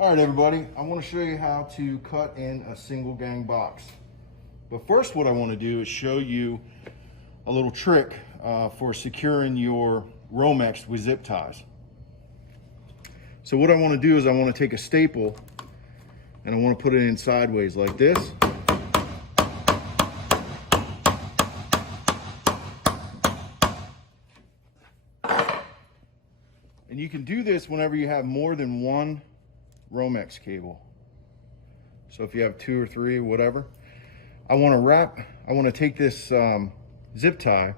All right, everybody, I want to show you how to cut in a single gang box. But first, what I want to do is show you a little trick for securing your Romex with zip ties. So what I want to do is I want to take a staple and I want to put it in sideways like this. And you can do this whenever you have more than one Romex cable. So if you have 2 or 3, whatever. I want to take this zip tie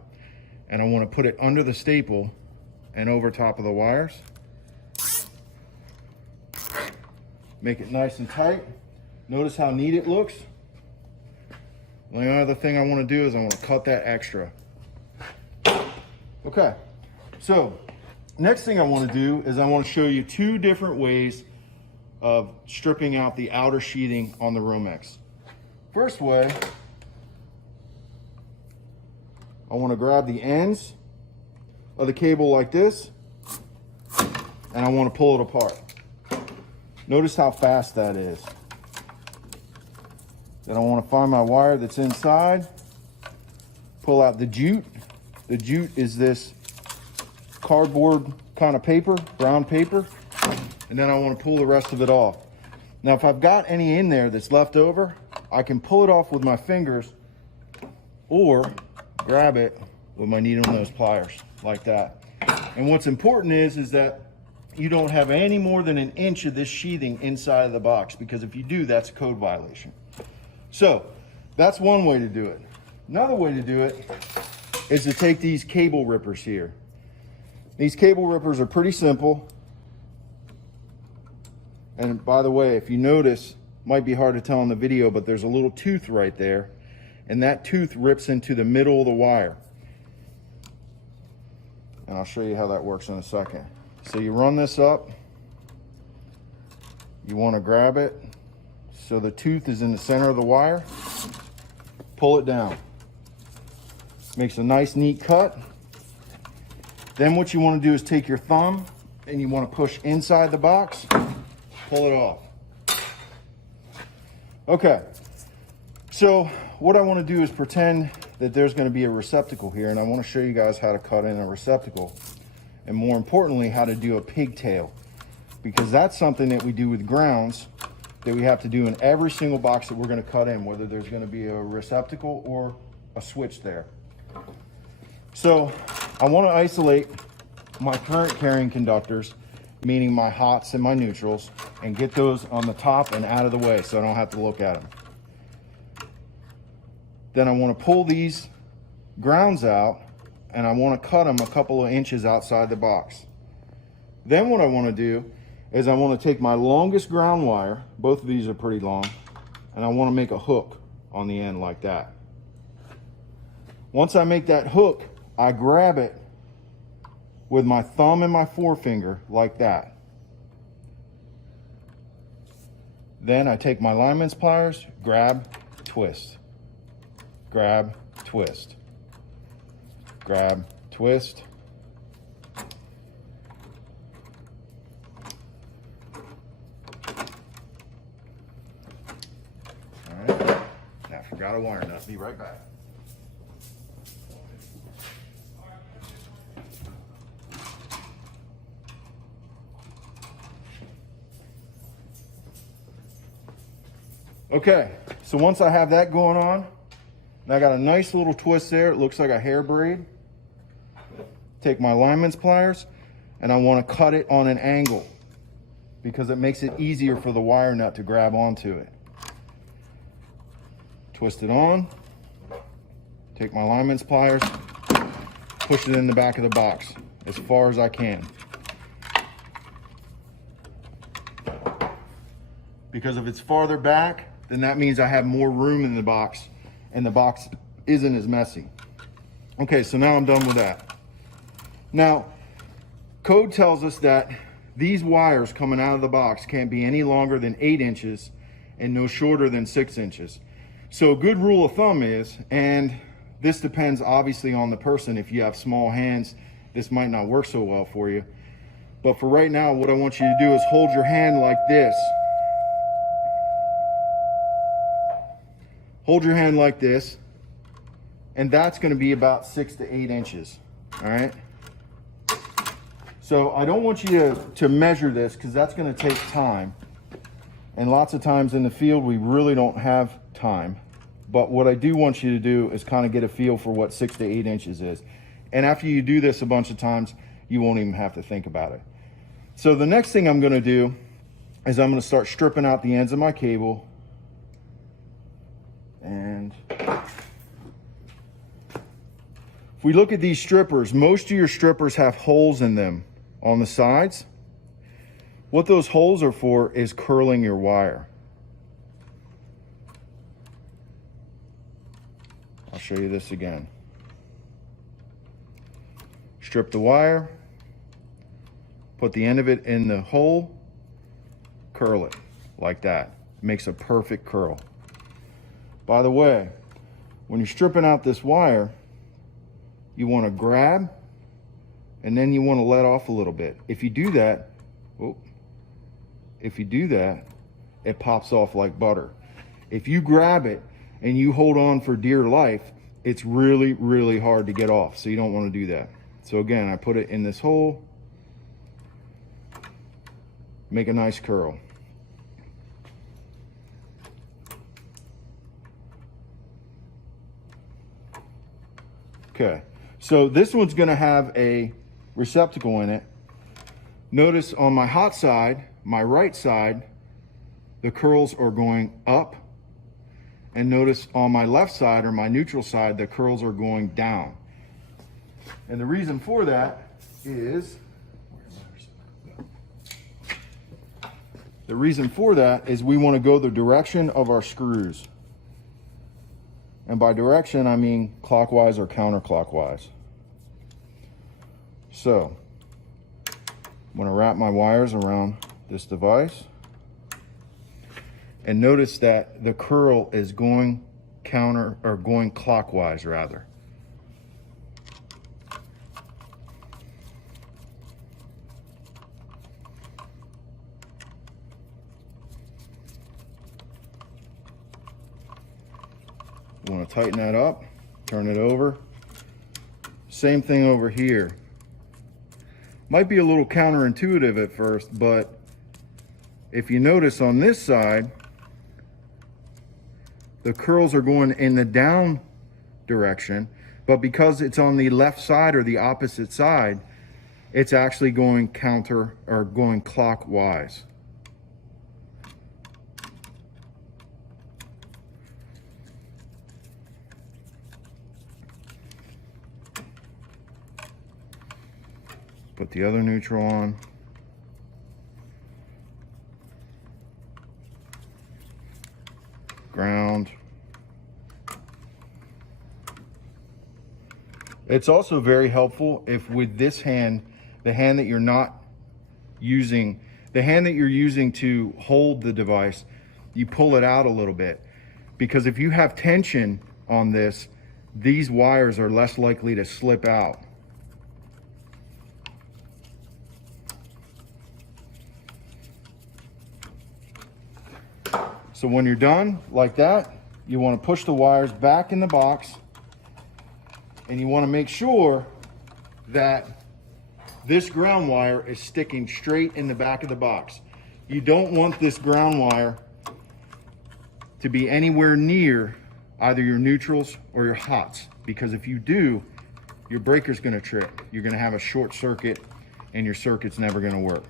and I want to put it under the staple and over top of the wires. Make it nice and tight. Notice how neat it looks. The only other thing I want to do is I want to cut that extra. Okay, so next thing I want to do is I want to show you 2 different ways of stripping out the outer sheathing on the Romex. First way, I want to grab the ends of the cable like this and I want to pull it apart. Notice how fast that is. Then I want to find my wire that's inside, pull out the jute. The jute is this cardboard kind of paper, brown paper, and then I want to pull the rest of it off. Now, if I've got any in there that's left over, I can pull it off with my fingers or grab it with my needle nose pliers like that. And what's important is that you don't have any more than 1 inch of this sheathing inside of the box, because if you do, that's a code violation. So that's one way to do it. Another way to do it is to take these cable rippers here. These cable rippers are pretty simple. And by the way, if you notice, might be hard to tell in the video, but there's a little tooth right there, and that tooth rips into the middle of the wire. And I'll show you how that works in a second. So you run this up, you want to grab it so the tooth is in the center of the wire, pull it down. Makes a nice neat cut. Then what you want to do is take your thumb and you want to push inside the box, pull it off. Okay, so what I want to do is pretend that there's going to be a receptacle here, and I want to show you guys how to cut in a receptacle, and more importantly, how to do a pigtail, because that's something that we do with grounds that we have to do in every single box that we're going to cut in, whether there's going to be a receptacle or a switch there. So I want to isolate my current carrying conductors, meaning my hots and my neutrals, and get those on the top and out of the way so I don't have to look at them. Then I want to pull these grounds out and I want to cut them a couple of inches outside the box. Then what I want to do is I want to take my longest ground wire, both of these are pretty long, and I want to make a hook on the end like that. Once I make that hook, I grab it with my thumb and my forefinger like that. Then I take my lineman's pliers, grab, twist, grab, twist, grab, twist. All right, now I forgot a wire nut, be right back. Okay, so once I have that going on, and I got a nice little twist there, it looks like a hair braid. Take my lineman's pliers and I want to cut it on an angle because it makes it easier for the wire nut to grab onto it. Twist it on, take my lineman's pliers, push it in the back of the box as far as I can. Because if it's farther back, then that means I have more room in the box and the box isn't as messy. Okay, so now I'm done with that. Now, code tells us that these wires coming out of the box can't be any longer than 8 inches and no shorter than 6 inches. So a good rule of thumb is, and this depends obviously on the person, if you have small hands, this might not work so well for you, But for right now, what I want you to do is hold your hand like this. Hold your hand like this, and that's going to be about 6 to 8 inches. All right. So I don't want you to measure this, because that's going to take time. And lots of times in the field, we really don't have time. But what I do want you to do is kind of get a feel for what 6 to 8 inches is. And after you do this a bunch of times, you won't even have to think about it. So the next thing I'm going to do is I'm going to start stripping out the ends of my cable. And if we look at these strippers, most of your strippers have holes in them on the sides. What those holes are for is curling your wire. I'll show you this again. Strip the wire, put the end of it in the hole, curl it like that. It makes a perfect curl. By the way, when you're stripping out this wire, you want to grab and then you want to let off a little bit. If you do that, it pops off like butter. If you grab it and you hold on for dear life, it's really, really hard to get off. So you don't want to do that. So again, I put it in this hole, make a nice curl. Okay, so this one's gonna have a receptacle in it. Notice on my hot side, my right side, the curls are going up. And notice on my left side, or my neutral side, the curls are going down. And the reason for that is, we want to go the direction of our screws. And by direction, I mean clockwise or counterclockwise. So I'm going to wrap my wires around this device. And notice that the curl is going clockwise rather. You want to tighten that up, turn it over. Same thing over here. Might be a little counterintuitive at first, but if you notice on this side, the curls are going in the down direction, but because it's on the left side or the opposite side, it's actually going counter or going clockwise. Put the other neutral on. Ground. It's also very helpful if with this hand, the hand that you're not using, the hand that you're using to hold the device, you pull it out a little bit. Because if you have tension on this, these wires are less likely to slip out. So when you're done like that, you want to push the wires back in the box, and you want to make sure that this ground wire is sticking straight in the back of the box. You don't want this ground wire to be anywhere near either your neutrals or your hots, because if you do, your breaker's going to trip. You're going to have a short circuit and your circuit's never going to work.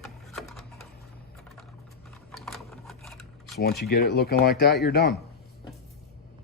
So once you get it looking like that, you're done.